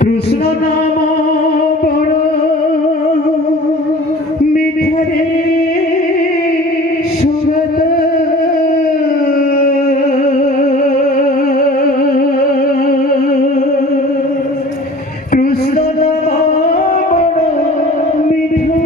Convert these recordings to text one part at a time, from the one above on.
কৃষ্ণ নাম বড় মিঠে সুগত কৃষ্ণ নাম বড় মিঠে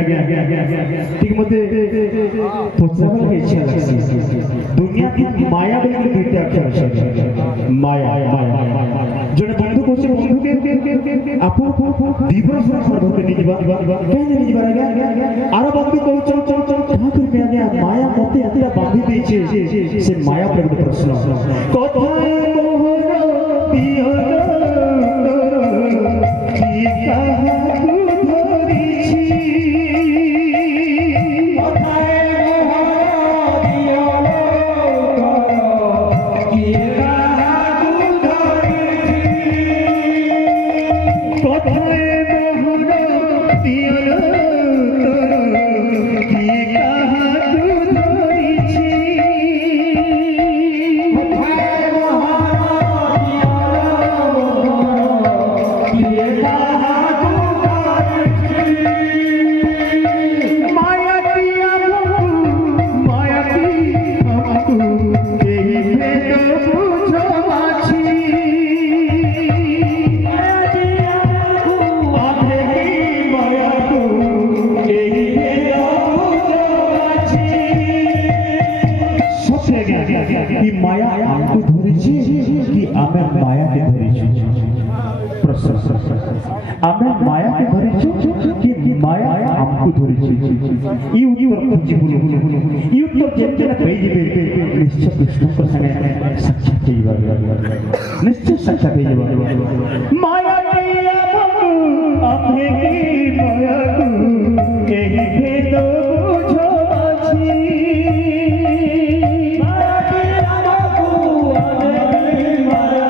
ठीक मते पचावन के इच्छा दुनिया की माया बोली दुईटा अक्षर আছে माया जने बंधु कोसे बंधु के आपु दिवस बंधु के निजबा केने निजबा आगे आरो बंधु को चल चल चल कहां कर पे आगे माया मते एतरा बांधी देछे से माया प्रकट प्रश्न कोथाय मोहर पियो की कहा कि माया हमको धरेছি कि ଆମେ मायाকে ধরেছি प्रश्न ଆମେ मायाকে ধরেছি कि माया हमको ধরেছি ई उत्तर खुजी बोलो ई उत्तर जेते पेई जेबे निश्चय कृष्णଙ୍କ संगे साक्षात हेइबा निश्चय साक्षात हेइबा माया आपे की माया एही भेद बुझो आछि माया की हमको आपे की माया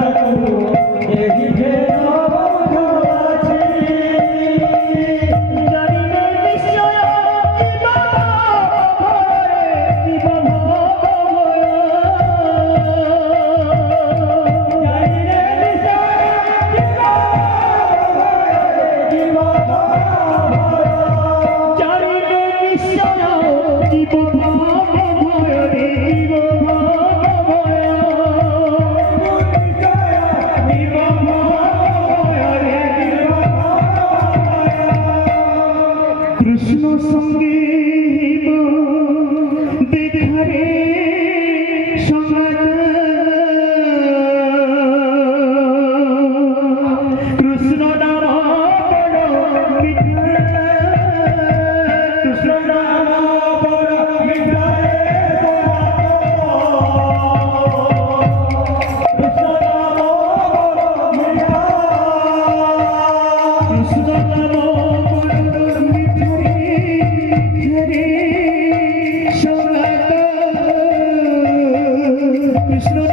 एही भेद बुझो आछि जानिने निश्चय जीवन कृष्ण संगीत देखारे कृष्ण नाम बड़ मिठा कृष्ण नाम बड़ मिठा कृष्ण नाम बड़ मिठा कृष्ण नाम कृष्ण